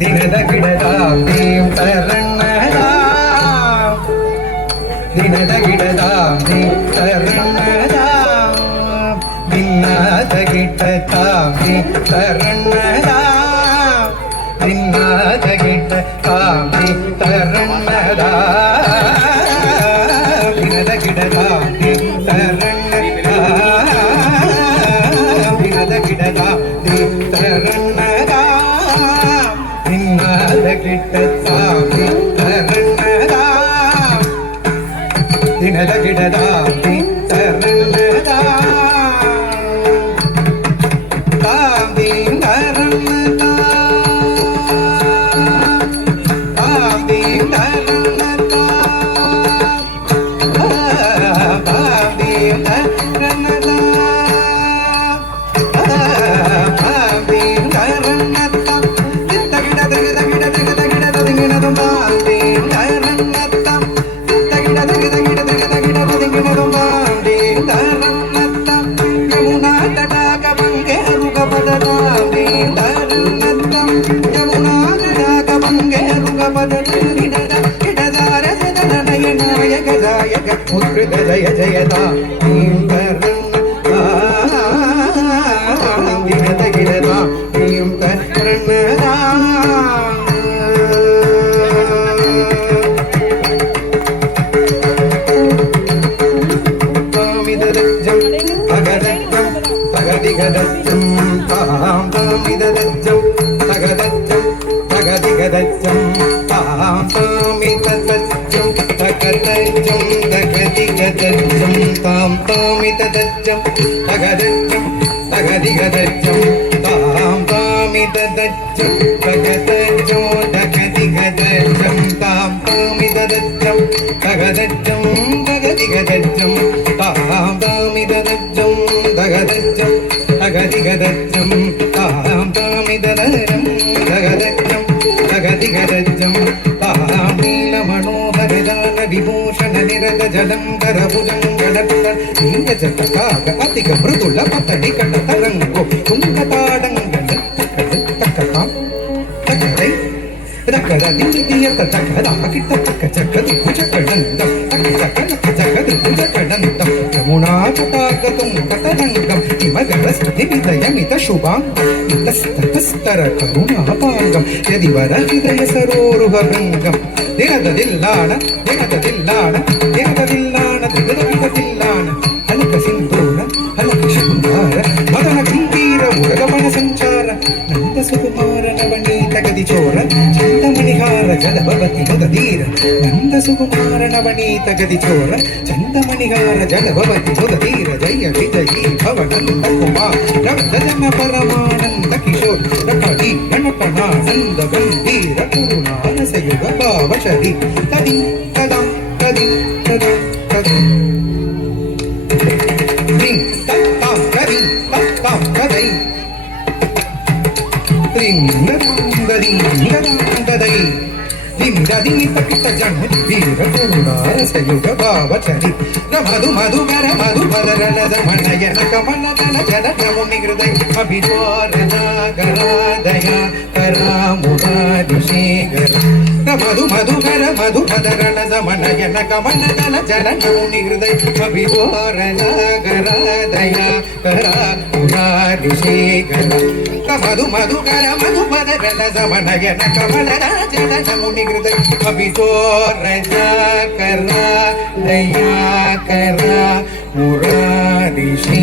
ದಿನದ ಗಿಡದ ಭೀಂ ತರಣ್ಣದ ದಿನದ ಗಿಡದ ಭೀಂ ತರಣ್ಣದ ದಿನದ ಗಿಡದ ಭೀಂ ತರಣ್ಣದ ದಿನದ ಗಿಡದ ಭೀಂ ತರಣ್ಣದ ದಿನದ ಗಿಡದ ಭೀಂ ತರಣ್ಣದ ದಿನದ ಗಿಡದ ಭೀಂ ತರಣ್ಣದ ದಿನದ ಗಿಡದ ಜಯ ಜಯದ ದಿನದ ಗಿಡದ தாம் தாமிததஜ்ஜம் தகதஜ்ஜம் தகதிகதஜ்ஜம் தாம் தாமிததஜ்ஜம் தகதஜ்ஜோ தகதிகதஜ்ஜம் தாம் தாமிததஜ்ஜம் தகதஜ்ஜம் தகதிகதஜ்ஜம் தாம் தாமிததஜ்ஜம் தகதஜ்ஜம் தகதிகதஜ்ஜம் தாம் தாமிததரம் தகதஜ்ஜம் தகதிகதஜ்ஜம் தாம் நீலமனோஹரஜான விபூஷண நிரத ஜலங்கர புஜங்கடத்த நீங்கஜதகாக அதிக மிருதுல பத்தடி கட தரங்கோ குங்கதாடங்கள் தக்கதாம் தக்கதை ரக்கத நிதியத தக்கதா கிட்ட தக்க ஜகதி புஜகடந்தம் தக்க ஜகதி புஜகடந்தம் யமுனா தடாகதும் தடரங்கம் இமகரஸ்தி விதயமித சுபாங் இத்தஸ்தர கருணாபாங்கம் யதிவர ஹிதய சரோருஹங்கம் தினததில்லான தினததில்லான தினததில்லான தினததில்லான ಹಲಕ ಸಿಂಧೂರ ಹಲಕ ಶೃಂಗಾರ ಮದನ ಗಂಭೀರ ಉರಗಮನ ಸಂಚಾರ ನಂದ ಸುಕುಮಾರ ನವನೀತ ಗದಿ ಚೋರ ಚಂದಮಣಿಹಾರ ಜಲಭವತಿ ಮುದಧೀರ ನಂದ ಸುಕುಮಾರ ನವನೀತ ಗದಿ ಚೋರ ಚಂದಮಣಿಹಾರ ಜಲಭವತಿ ಮುದಧೀರ ಜಯ ವಿಜಯೀ ಭವ ನಂದ ಕುಮಾರ ರಕ್ತ ಜನ ಪರಮಾನಂದ ಕಿಶೋರ್ ರಕಡಿ ಗಣಪನಾನಂದ ಗಂಭೀರ ಕರುಣಾರಸಯುಗ ಭಾವಶರಿ ತದಿ ತದಾ ತದಿ ತದಾ ತದಿ ಯುಗ ಭಾವಚರಿ ಮಧು ಮಧುಕರ ಮಧುಪದರಳದ ಮಣಯನ ಕಮಲದಳ ಜಡಮುನಿ ಹೃದಯ ಅಭಿಜೋರನಾಗರಾದಯ ಕರಾಮುರಾದಿಶೇಖರ ಮಧು ಮಧುಕರ ಮಧುಪದರಳದ ಮಣಯನ ಕಮಲದಳ ಜಡಮುನಿ ಹೃದಯ ಅಭಿಜೋರನಾಗರಾದಯ ಕರಾಮುರಾದಿಶೇಖರ ಮಧು ಮಧುಕರ ಮಧುಪದರಳದ ಮಣಯನ ಕಮಲದ ಜಡಮುನಿ ಹೃದಯ ಅಭಿಜೋರನಾಗರ ದಯಾಕರ ಮುರಾರಿಶೇಖರ